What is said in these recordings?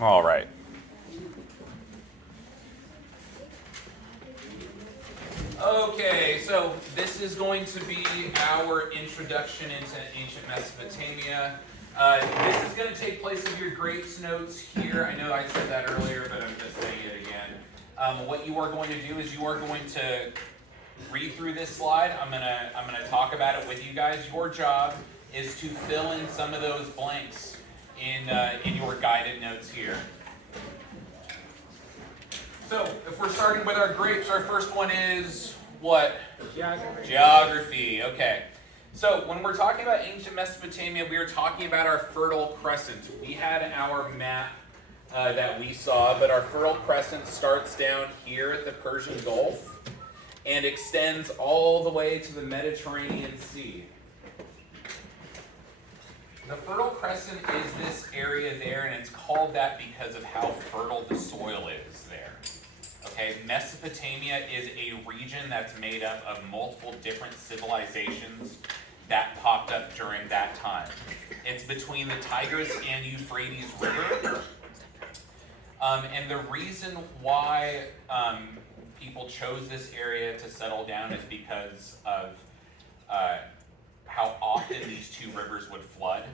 All right. Okay, so this is going to be our introduction into ancient Mesopotamia. This is going to take place in your grapes notes here. I know I said that earlier, but I'm just saying it again. What you are going to do is you are going to read through this slide. I'm gonna talk about it with you guys. Your job is to fill in some of those blanks in your guided notes here. So, if we're starting with our grapes, our first one is what? Geography. Geography, okay. So, when we're talking about ancient Mesopotamia, we are talking about our Fertile Crescent. We had our map that we saw, but our Fertile Crescent starts down here at the Persian Gulf and extends all the way to the Mediterranean Sea. The Fertile Crescent is this area there, and it's called that because of how fertile the soil is there. Okay, Mesopotamia is a region that's made up of multiple different civilizations that popped up during that time. It's between the Tigris and Euphrates River. And the reason why people chose this area to settle down is because of how often these two rivers would flood.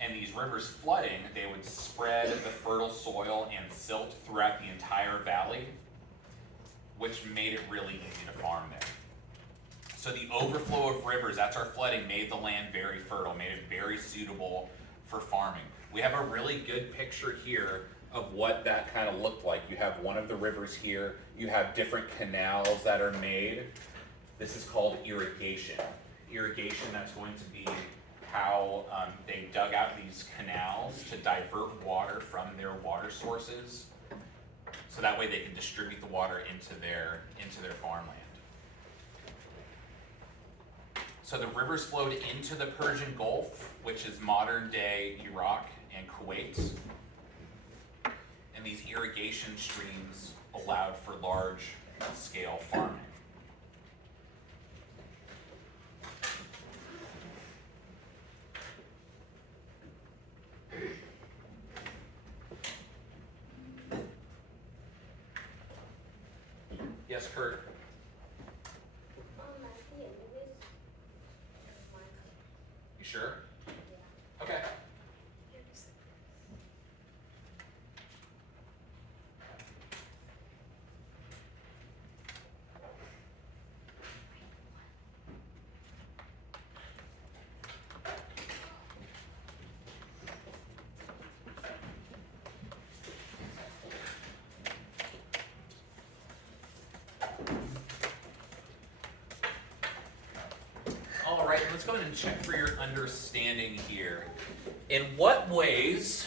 And these rivers flooding, they would spread the fertile soil and silt throughout the entire valley, which made it really easy to farm there. So the overflow of rivers, that's our flooding, made the land very fertile, made it very suitable for farming. We have a really good picture here of what that kind of looked like. You have one of the rivers here, you have different canals that are made. This is called irrigation. Irrigation, that's going to be how they dug out these canals to divert water from their water sources, so that way they can distribute the water into their farmland. So the rivers flowed into the Persian Gulf, which is modern day Iraq and Kuwait. And these irrigation streams allowed for large scale farming. Yes, Kurt? You sure? Okay. All right, let's go ahead and check for your understanding here. In what ways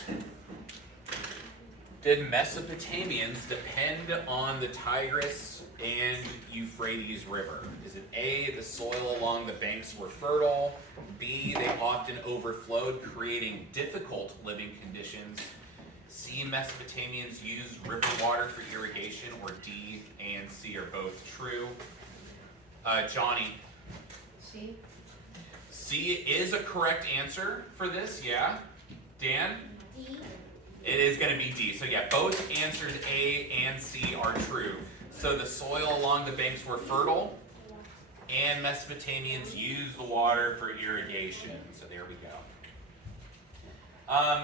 did Mesopotamians depend on the Tigris and Euphrates River? Is it A, the soil along the banks were fertile, B, they often overflowed, creating difficult living conditions, C, Mesopotamians used river water for irrigation, or D, A, and C are both true? Johnny? C. C is a correct answer for this, yeah. Dan? D. It is going to be D. So yeah, both answers A and C are true. So the soil along the banks were fertile, and Mesopotamians used the water for irrigation. So there we go.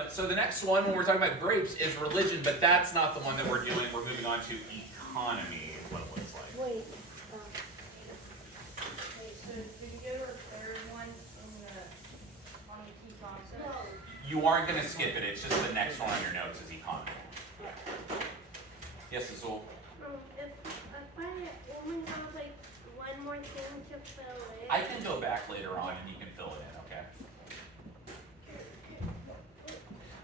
So the next one, when we're talking about grapes, is religion, but that's not the one that we're doing. We're moving on to economy, is what it looks like. Wait. So did you go to a third one on the key concepts? You aren't going to skip it. It's just the next one on your notes is economy. Yes, Azul? If I only have like one more thing to fill in. I can go back later on and you can fill it in, okay?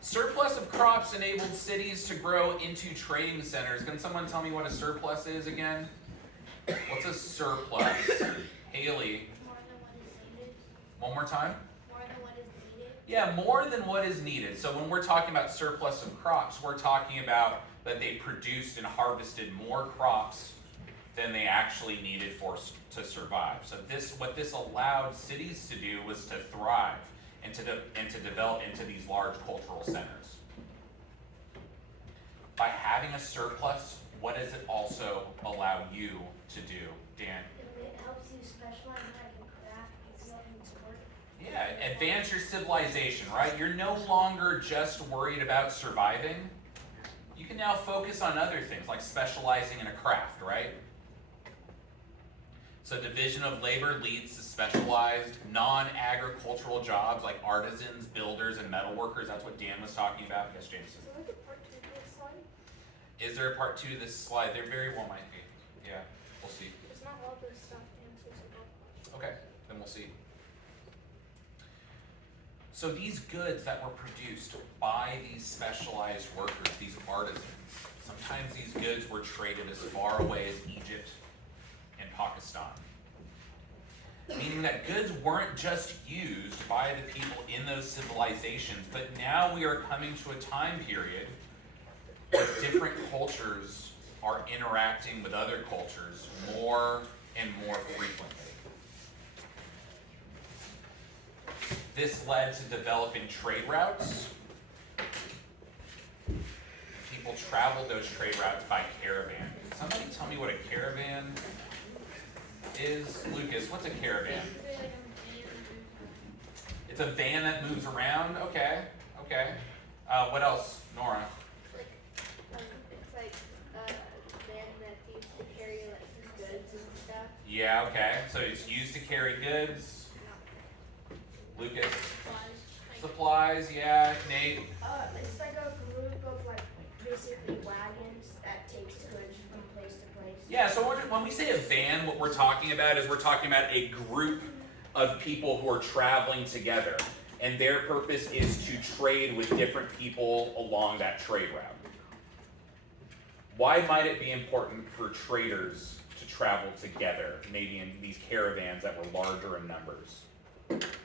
Surplus of crops enabled cities to grow into trading centers. Can someone tell me what a surplus is again? What's a surplus? Haley, More than what is needed. one more time? More than what is needed. Yeah, more than what is needed. So when we're talking about surplus of crops, we're talking about that they produced and harvested more crops than they actually needed to survive. So what this allowed cities to do was to thrive and to develop into these large cultural centers. by having a surplus, what does it also allow you to do, Dan? It helps you specialize in like a craft and stuff and sport. Yeah, advance your civilization, right? You're no longer just worried about surviving. You can now focus on other things like specializing in a craft, right? So division of labor leads to specialized non-agricultural jobs like artisans, builders, and metal workers. That's what Dan was talking about. Yes, James. So look at part 2 of this slide. Is there a part 2 to this slide? There very well might be. Yeah, we'll see. It's not all this stuff answers a golf question. Okay, then we'll see. So these goods that were produced by these specialized workers, these artisans, sometimes these goods were traded as far away as Egypt and Pakistan. Meaning that goods weren't just used by the people in those civilizations, but now we are coming to a time period where different cultures are interacting with other cultures more and more frequently. This led to developing trade routes. People traveled those trade routes by caravan. Can somebody tell me what a caravan is? Lucas, what's a caravan? It's a van that moves around? Okay, okay. What else, Nora? It's like a van that's used to carry like goods and stuff. Yeah, okay. So it's used to carry goods. Lucas? Supplies, yeah. Nate? It's like a group of like basically wagons that takes goods from place to place. Yeah, so when we say a van, what we're talking about is we're talking about a group of people who are traveling together. And their purpose is to trade with different people along that trade route. Why might it be important for traders to travel together, maybe in these caravans that were larger in numbers?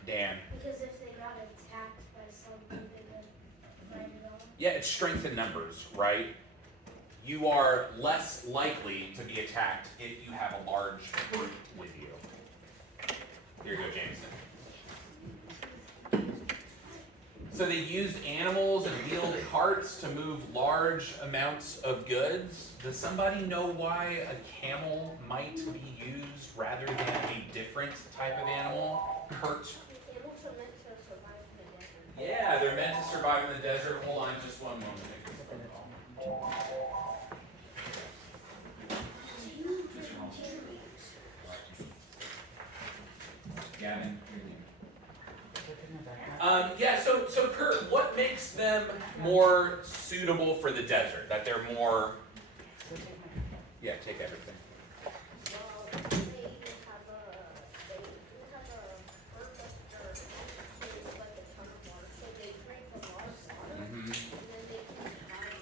Dan? Because if they got attacked by something, they could fight it off. Yeah, it's strength in numbers, right? You are less likely to be attacked if you have a large group with you. Here you go, Jameson. So they used animals and wheeled carts to move large amounts of goods. Does somebody know why a camel might be used rather than a different type of animal? Kurt? Camels are meant to survive in the desert. Yeah, they're meant to survive in the desert. Hold on just one moment. Gavin? Yeah, so Kurt, what makes them more suitable for the desert? That they're more... Yeah, take everything. Well, they have a purpose or actually like a ton of water. So they drink a lot of water and then they can hide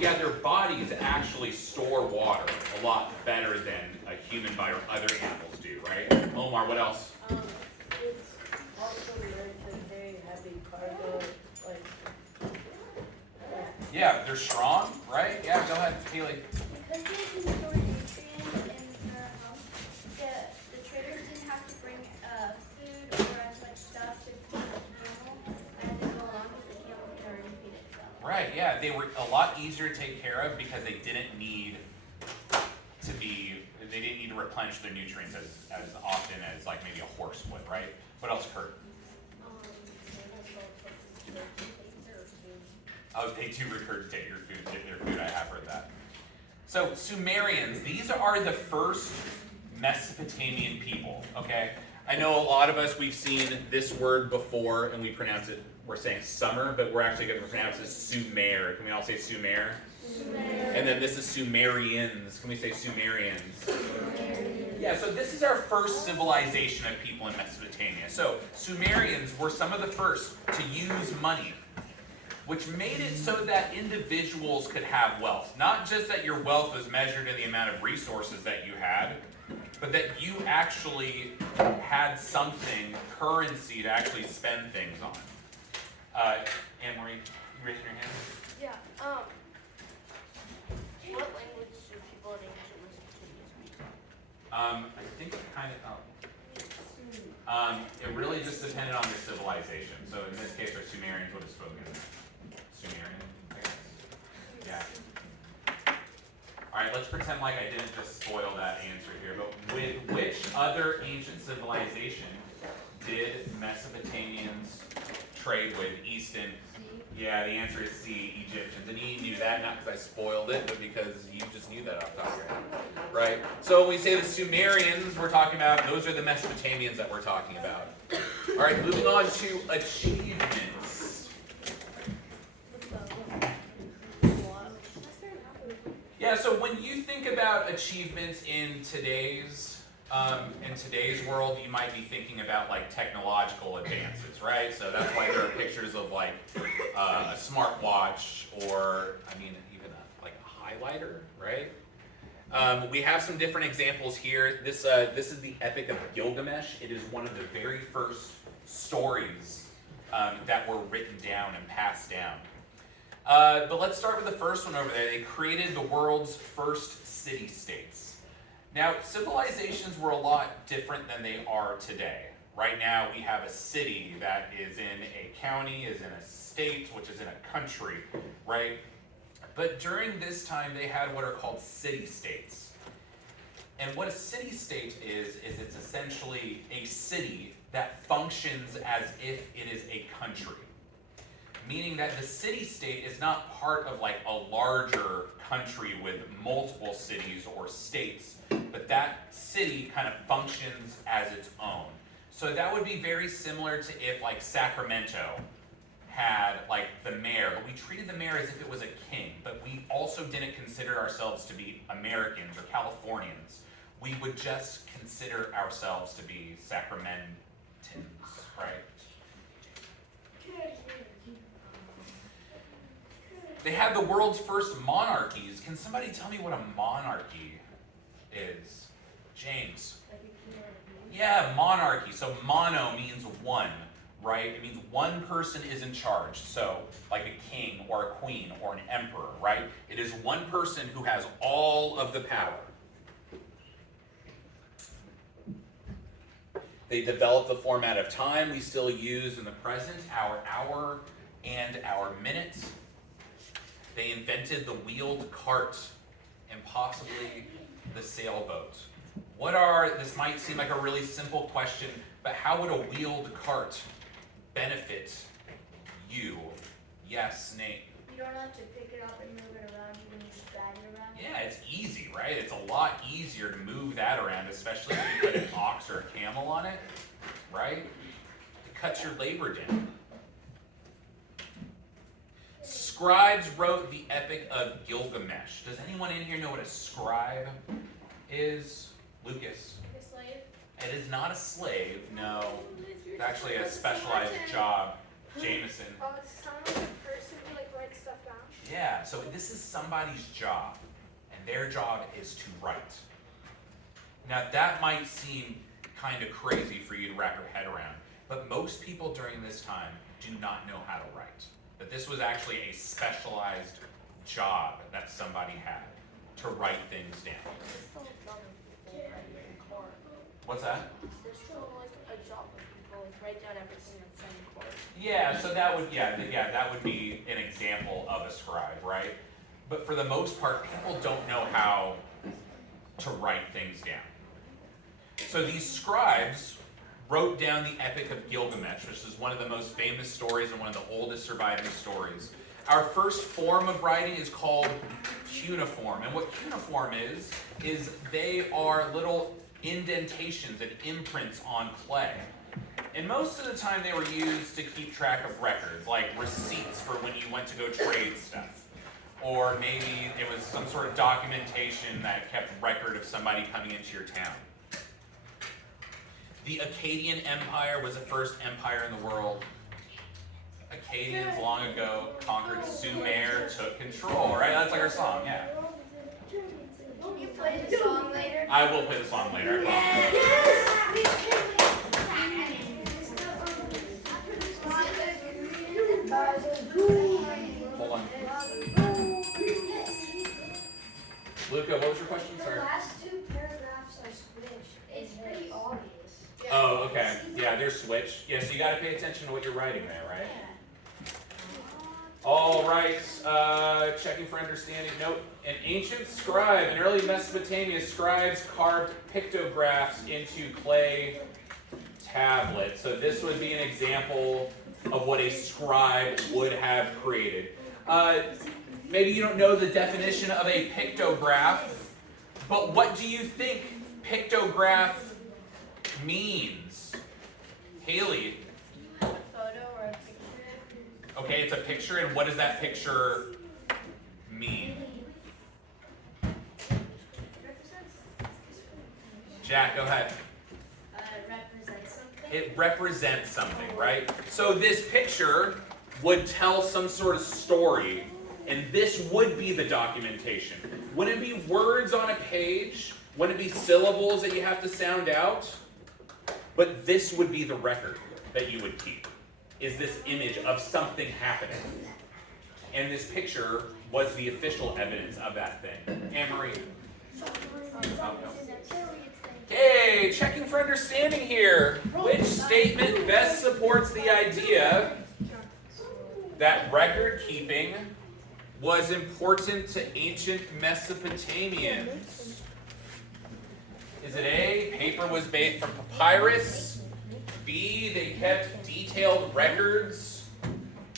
that. Their bodies actually store water a lot better than a human body or other animals do, right? Omar, what else? It's also meant to carry heavy cargo, like. Yeah, they're strong, right? Yeah, go ahead, Haley. Because they can store nutrients in their home, the traders didn't have to bring food or as much stuff to feed the camel as they go along with the camel can already feed itself. Right, yeah, they were a lot easier to take care of because they didn't need to replenish their nutrients as often as like maybe a horse would, right? What else, Kurt? Oh, they do regurgitate their food, I have heard that. So Sumerians, these are the first Mesopotamian people, okay? I know a lot of us, we've seen this word before and we pronounce it, we're saying summer, but we're actually going to pronounce it Sumer. Can we all say Sumer? And then this is Sumerians. Can we say Sumerians? Yeah, so this is our first civilization of people in Mesopotamia. So Sumerians were some of the first to use money, which made it so that individuals could have wealth. Not just that your wealth was measured in the amount of resources that you had, but that you actually had something, currency to actually spend things on. Anne-Marie, you raising your hand? Yeah. What language do people in ancient Mesopotamia speak? I think it kind of, it really just depended on the civilization. So in this case, our Sumerians would have spoken Sumerian. Alright, let's pretend like I didn't just spoil that answer here, but with which other ancient civilization did Mesopotamians trade with? Easton? Yeah, the answer is C, Egyptians. And you knew that, not because I spoiled it, but because you just knew that off the top of your head. Right? So when we say the Sumerians, we're talking about, those are the Mesopotamians that we're talking about. Alright, moving on to achievements. Yeah, so when you think about achievements in today's world, you might be thinking about like technological advances, right? So that's why there are pictures of like a smartwatch, or I mean even like a highlighter, right? We have some different examples here. This is the Epic of Gilgamesh. It is one of the very first stories that were written down and passed down. But let's start with the first one over there. They created the world's first city-states. Now, civilizations were a lot different than they are today. Right now, we have a city that is in a county, is in a state, which is in a country, right? But during this time, they had what are called city-states. And what a city-state is it's essentially a city that functions as if it is a country. Meaning that the city-state is not part of like a larger country with multiple cities or states, but that city kind of functions as its own. So that would be very similar to if like Sacramento had like the mayor, but we treated the mayor as if it was a king, but we also didn't consider ourselves to be Americans or Californians. We would just consider ourselves to be Sacramentans, right? They had the world's first monarchies. Can somebody tell me what a monarchy is? James. Yeah, monarchy. So mono means one, right? It means one person is in charge. So like a king or a queen or an emperor, right? It is one person who has all of the power. They developed the format of time we still use in the present, our hour and our minute. They invented the wheeled cart and possibly the sailboat. This might seem like a really simple question, but how would a wheeled cart benefit you? Yes, Nate? You don't have to pick it up and move it around, you can just drag it around. Yeah, it's easy, right? It's a lot easier to move that around, especially if you put an ox or a camel on it, right? It cuts your labor down. Scribes wrote the Epic of Gilgamesh. Does anyone in here know what a scribe is? Lucas? A slave? It is not a slave, no. It's actually a specialized job. Jameson. Oh, it's someone, a person who like writes stuff down? Yeah, so this is somebody's job, and their job is to write. Now that might seem kind of crazy for you to wrap your head around, but most people during this time do not know how to write. But this was actually a specialized job that somebody had to write things down. There's still a job of people writing in court. What's that? There's still like a job of people like write down everything that's said in court. Yeah, so that would that would be an example of a scribe, right? But for the most part, people don't know how to write things down. So these scribes wrote down the Epic of Gilgamesh, which is one of the most famous stories and one of the oldest surviving stories. Our first form of writing is called cuneiform. And what cuneiform is they are little indentations and imprints on clay. And most of the time they were used to keep track of records, like receipts for when you went to go trade stuff. Or maybe it was some sort of documentation that kept record of somebody coming into your town. The Akkadian Empire was the first empire in the world. Akkadians long ago conquered Sumer, took control, right? That's like our song, yeah. Can you play the song later? I will play the song later, I promise. Hold on. Luca, what was your question? The Sorry. last two paragraphs are switched. It's pretty obvious. Oh, okay. Yeah, they're switched. Yeah, so you gotta pay attention to what you're writing there, right? All right, checking for understanding. Nope. An ancient scribe in early Mesopotamia, scribes carved pictographs into clay tablets. So this would be an example of what a scribe would have created. Maybe you don't know the definition of a pictograph, but what do you think pictograph means? Haley. A photo or a picture. Okay, it's a picture, and what does that picture mean? Jack, go ahead. It represents something. It represents something, right? So this picture would tell some sort of story, and this would be the documentation. Wouldn't it be words on a page? Wouldn't it be syllables that you have to sound out? But this would be the record that you would keep, is this image of something happening. And this picture was the official evidence of that thing. Anne-Marie. Okay, checking for understanding here. Which statement best supports the idea that record keeping was important to ancient Mesopotamians? Is it A, paper was made from papyrus? B, they kept detailed records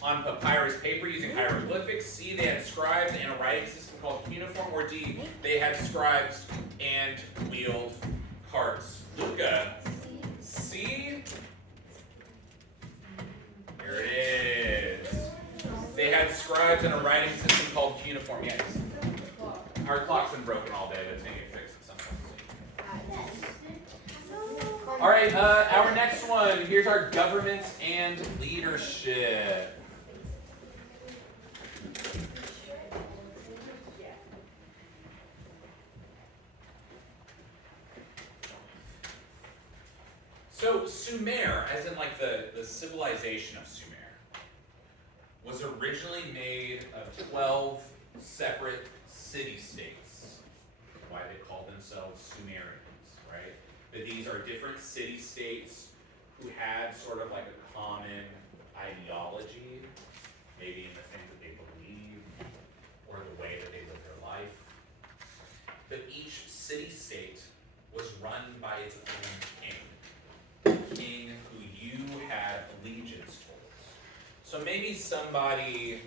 on papyrus paper using hieroglyphics? C, they had scribes and a writing system called cuneiform? Or D, they had scribes and wheeled carts? Luca. C? There it is. They had scribes and a writing system called cuneiform. Yes. Our clock's been broken all day. That's going to get fixed at some point. All right, our next one. Here's our government and leadership. So Sumer, as in like the civilization of Sumer, was originally made of 12 separate city-states. Why they call themselves Sumerians, right? That these are different city-states who had sort of like a common ideology, maybe in the things that they believe or the way that they live their life. But each city-state was run by its own king, the king who you had allegiance towards. So maybe somebody,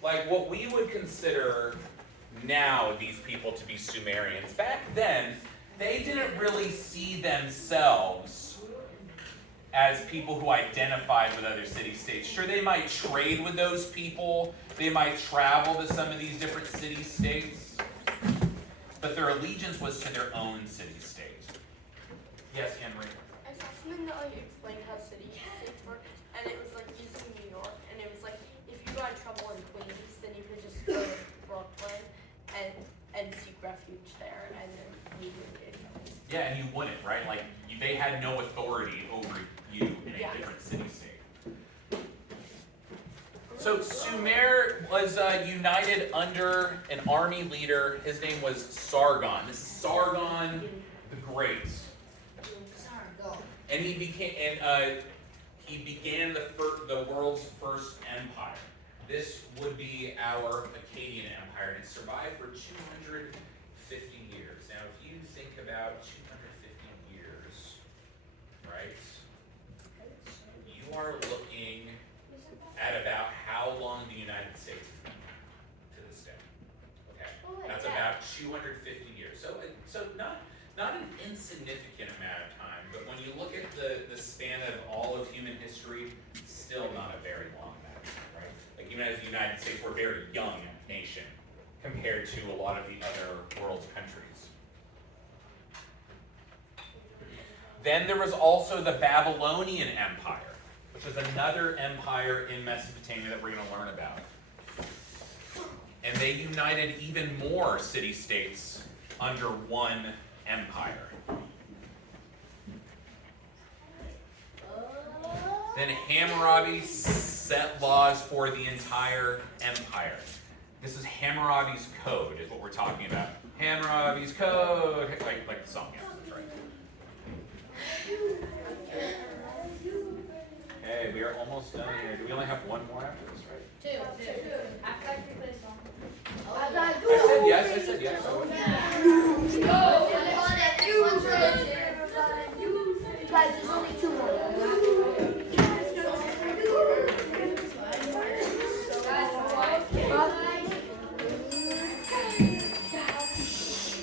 like what we would consider now these people to be Sumerians, back then, they didn't really see themselves as people who identified with other city-states. Sure, they might trade with those people, they might travel to some of these different city-states, but their allegiance was to their own city-state. Yes, Anne-Marie? I saw something that like explained how city states work, and it was like using New York, and it was like if you got in trouble in Queens, then you could just go to Brooklyn and seek refuge there, and then leave your kid. Yeah, and you wouldn't, right? Like, they had no authority over you in a different city-state. So Sumer was united under an army leader. His name was Sargon. This is Sargon the Great. And he began the world's first empire. This would be our Akkadian Empire, and it survived for 250 years. Now, if you think about 250 years, right, you are looking at about how long the United States has been to this day. Okay, that's about 250 years. So not an insignificant amount of time, but when you look at the span of all of human history, still not a very long amount of time, right? Like even as the United States, we're a very young nation compared to a lot of the other world's countries. Then there was also the Babylonian Empire, which is another empire in Mesopotamia that we're going to learn about. And they united even more city-states under one empire. Then Hammurabi set laws for the entire empire. This is Hammurabi's Code, is what we're talking about. Hammurabi's Code, like the song, yeah, that's right. Okay, we are almost done here. Do we only have one more after this, right? Two. After I play this song. I said yes, I said yes. Guys, there's only two more.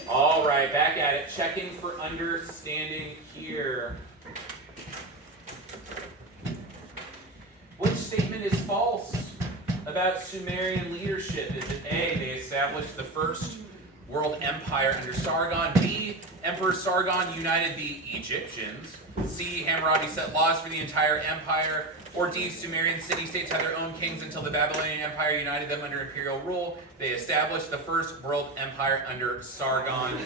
All right, back at it. Checking for understanding here. Which statement is false about Sumerian leadership? Is it A, they established the first world empire under Sargon, B, Emperor Sargon united the Egyptians, C, Hammurabi set laws for the entire empire, or D, Sumerian city-states had their own kings until the Babylonian Empire united them under imperial rule. They established the first world empire under Sargon.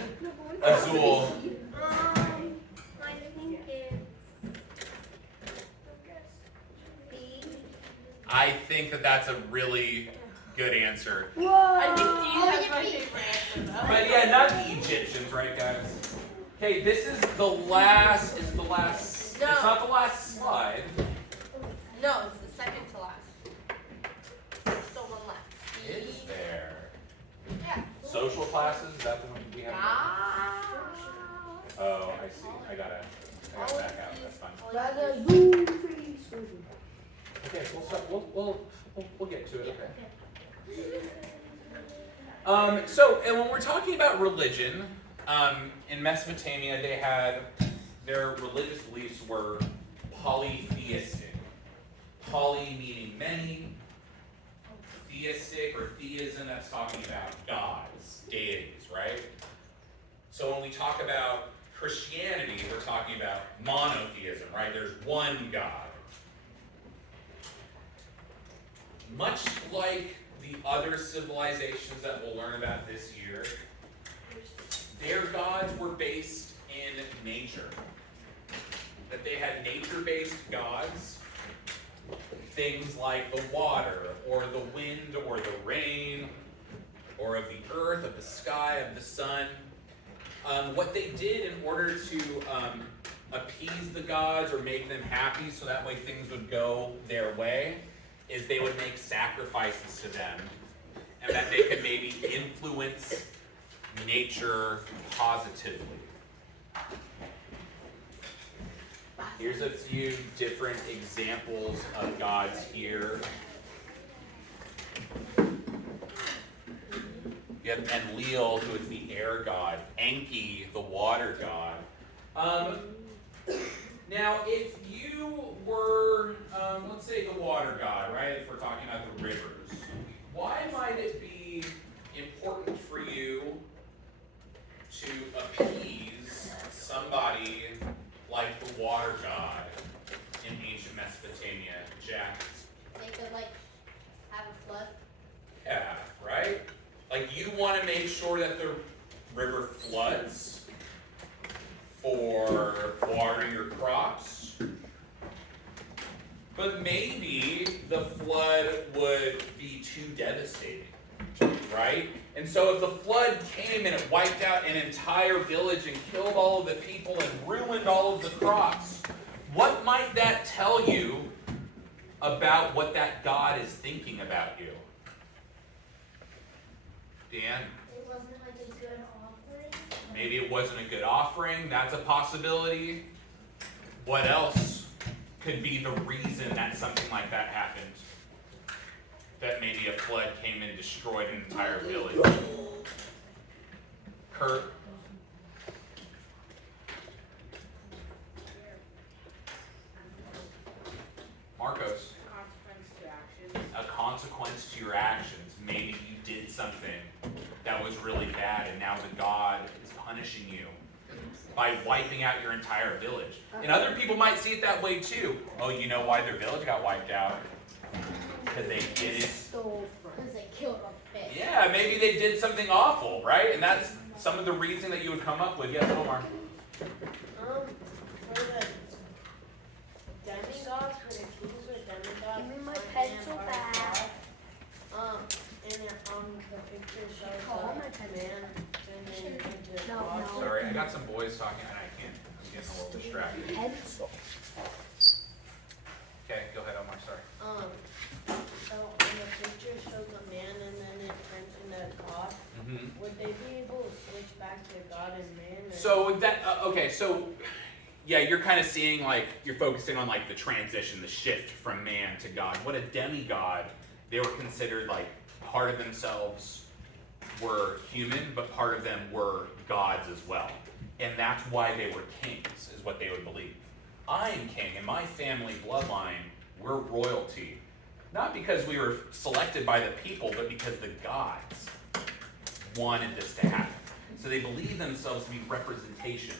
Azul. I think it's B. I think that that's a really good answer. I think D has my favorite answer though. But yeah, not the Egyptians, right, guys? Okay, this is the last. It's the last. No. It's not the last slide. No, it's the second to last. Still one left. Is there Yeah. social classes? Is that the one we have? Ah. Oh, I see. I gotta back out. That's fine. Okay, we'll start. We'll get to it. Okay. So, and when we're talking about religion, in Mesopotamia, they had their religious beliefs were polytheistic. Poly meaning many, theistic or theism, that's talking about gods, deities, right? So when we talk about Christianity, we're talking about monotheism, right? There's one God. Much like the other civilizations that we'll learn about this year, their gods were based in nature. That they had nature-based gods, things like the water, or the wind, or the rain, or of the earth, of the sky, of the sun. What they did in order to appease the gods or make them happy so that way things would go their way is they would make sacrifices to them and that they could maybe influence nature positively. Here's a few different examples of gods here. You have Enlil, who is the air god, Enki, the water god. Now, if you were, let's say the water god, right? If we're talking about the rivers, why might it be important for you to appease somebody like the water god in ancient Mesopotamia? Jack? They could like have a flood. Yeah, right? Like you want to make sure that the river floods for watering your crops. But maybe the flood would be too devastating, right? And so if the flood came and it wiped out an entire village and killed all of the people and ruined all of the crops, what might that tell you about what that God is thinking about you? Dan? It wasn't like a good offering. Maybe it wasn't a good offering. That's a possibility. What else could be the reason that something like that happened? That maybe a flood came and destroyed an entire village. Kurt? Marcos? A consequence to your actions. Maybe you did something that was really bad and now the God is punishing you by wiping out your entire village. And other people might see it that way too. Oh, you know why their village got wiped out? Because they did it. Because they killed a fish. Yeah, maybe they did something awful, right? And that's some of the reason that you would come up with. Yes, Omar. For the demigods, for the kings or demigods. Give me my on pencil Antarctica, back. and the picture shows Call a my pencil. man swimming into No, water. no. Sorry, I got some boys talking and I can't. I'm getting a little distracted. Pencil. Okay, go they be able to switch back to God and man? Or? So that okay, so yeah, you're kind of seeing like you're focusing on like the transition, the shift from man to God. What a demigod, they were considered like part of themselves were human, but part of them were gods as well. And that's why they were kings, is what they would believe. I am king, and my family bloodline, we're royalty. Not because we were selected by the people, but because the gods wanted this to happen. So they believe themselves to be representations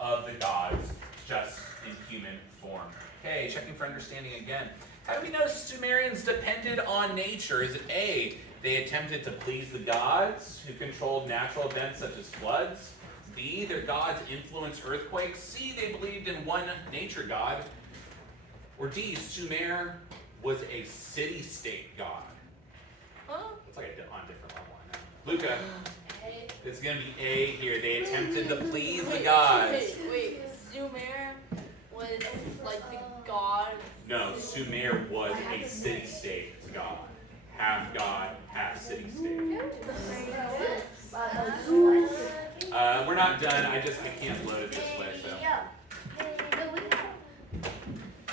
of the gods, just in human form. Okay, checking for understanding again. How do we know Sumerians depended on nature? Is it A, they attempted to please the gods who controlled natural events such as floods? B, their gods influenced earthquakes? C, they believed in one nature god? Or D, Sumer was a city-state god? Huh? It's like on a different level, I know. Luca, it's going to be A here. They attempted to please the gods. Wait, Sumer was like the god? No, Sumer was a city-state god. Half god, half city-state. We're not done. I can't load it this way, so.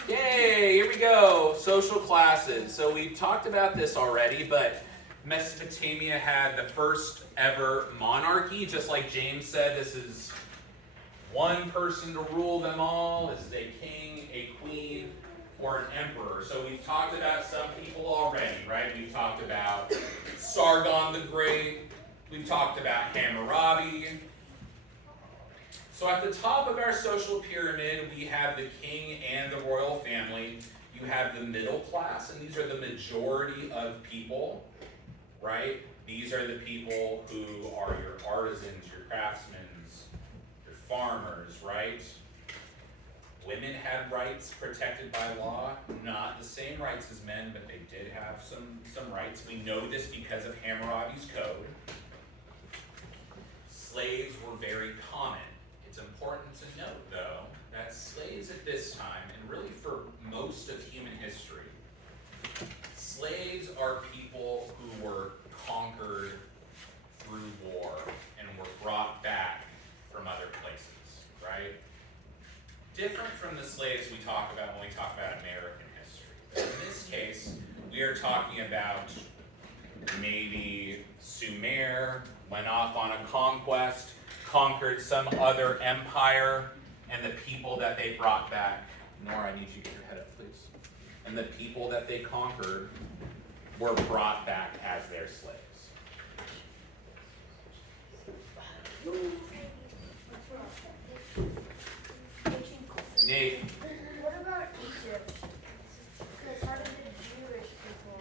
Yay, here we go. Social classes. So we've talked about this already, but Mesopotamia had the first ever monarchy. Just like James said, this is one person to rule them all. This is a king, a queen, or an emperor. So we've talked about some people already, right? We've talked about Sargon the Great. We've talked about Hammurabi. So at the top of our social pyramid, we have the king and the royal family. You have the middle class, and these are the majority of people, right? These are the people who are your artisans, your craftsmen, your farmers, right? Women had rights protected by law, not the same rights as men, but they did have some rights. We know this because of Hammurabi's code. Slaves were very common. It's important to note, though, that slaves at this time, and really for most of human history, slaves are people who were conquered through war and were brought back from other places, right? Different from the slaves we talk about when we talk about American history. But in this case, we are talking about maybe Sumer went off on a conquest, conquered some other empire, and the people that they brought back. Nora, I need you to get your head up, please. And the people that they conquered were brought back as their slaves. Nate. What about Egypt? Because how did the Jewish people,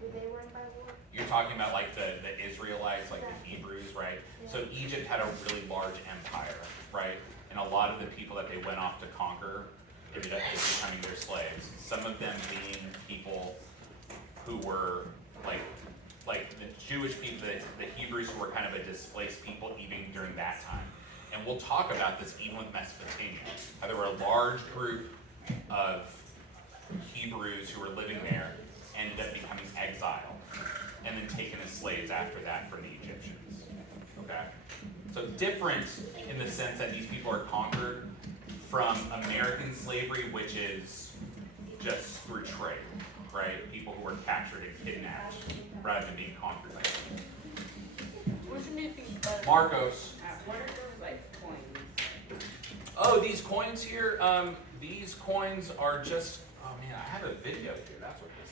did they win by war? You're talking about like the Israelites, like the Hebrews, right? Yeah. So Egypt had a really large empire, right? And a lot of the people that they went off to conquer ended up becoming their slaves. Some of them being people who were like the Jewish people, the Hebrews who were kind of a displaced people even during that time. And we'll talk about this even with Mesopotamia. How there were a large group of Hebrews who were living there, ended up becoming exiled, and then taken as slaves after that from the Egyptians. Okay? So different in the sense that these people are conquered from American slavery, which is just through trade, right? People who were captured and kidnapped rather than being conquered by them. Which one do you think is better? Marcos. What are those like coins? Oh, these coins here, these coins are just, oh man, I have a video here, that's what this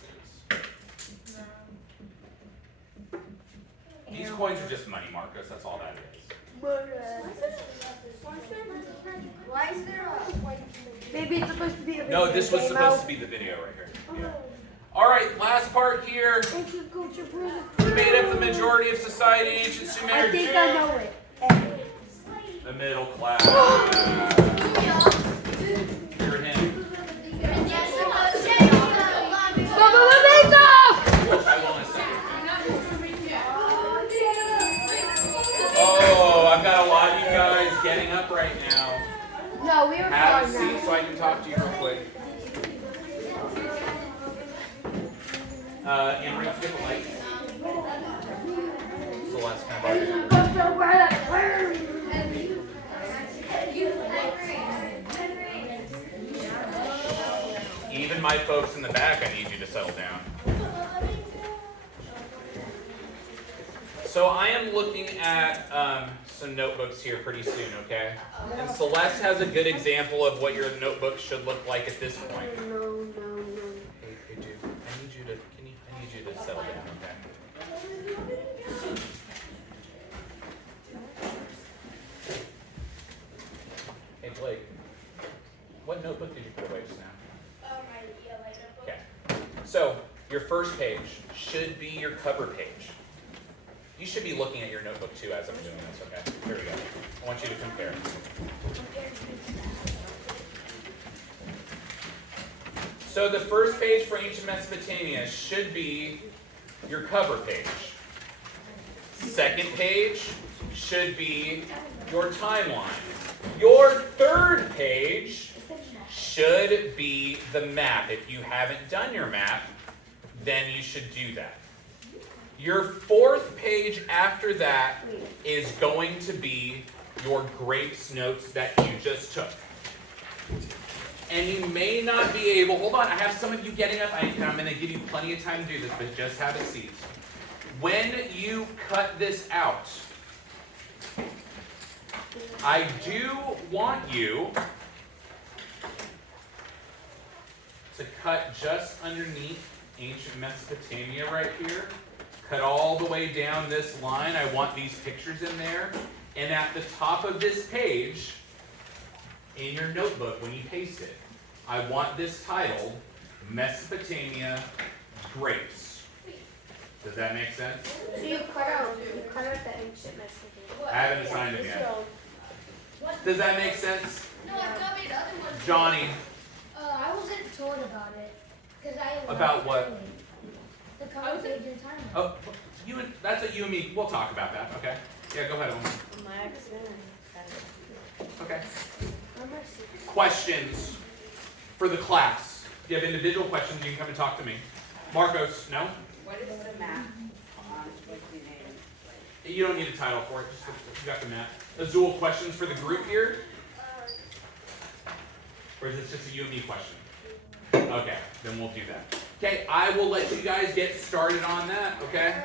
is. These coins are just money, Marcos, that's all that is. Why is there a white Maybe it's supposed to be a No, this was came supposed out. to be the video right here. Yeah. All right, last part here. Thank you, Coach. Who made up the majority of society in ancient Sumer? I think I know it. The middle class. You're him. I won't say. Oh, I've got a lot of you guys getting up right now. No, we were Have a fine seat now. so I can talk to you real quick. Emery, get the light. Celeste, can I borrow your number? Even my folks in the back, I need you to settle down. So I am looking at some notebooks here pretty soon, okay? And Celeste has a good example of what your notebook should look like at this point. Hey, dude, I need you to settle down, okay? Hey Blake, what notebook did you put away just now? My yellow notebook. Okay. So your first page should be your cover page. You should be looking at your notebook too as I'm doing this, okay? Here we go. I want you to compare. So the first page for ancient Mesopotamia should be your cover page. Second page should be your timeline. Your third page should be the map. If you haven't done your map, then you should do that. Your fourth page after that is going to be your grapes notes that you just took. And you may not be able, hold on, I have some of you getting up, I'm going to give you plenty of time to do this, but just have a seat. When you cut this out, I do want you to cut just underneath ancient Mesopotamia right here. Cut all the way down this line. I want these pictures in there. And at the top of this page, in your notebook, when you paste it, I want this titled Mesopotamia Grapes. Does that make sense? So you cut out the ancient Mesopotamia. I haven't assigned them yet. Does that make sense? No, I got me the other one. Johnny, I wasn't told about it. about what? The cover page and timeline. Oh, that's what you and me, we'll talk about that, okay? Yeah, go ahead, Omar. Okay. Questions for the class? If you have individual questions, you can come and talk to me. Marcos, no? What is the map on what's the name? You don't need a title for it, just you got the map. Azul, questions for the group here? Or is this just a you and me question? Okay, then we'll do that. Okay, I will let you guys get started on that, okay?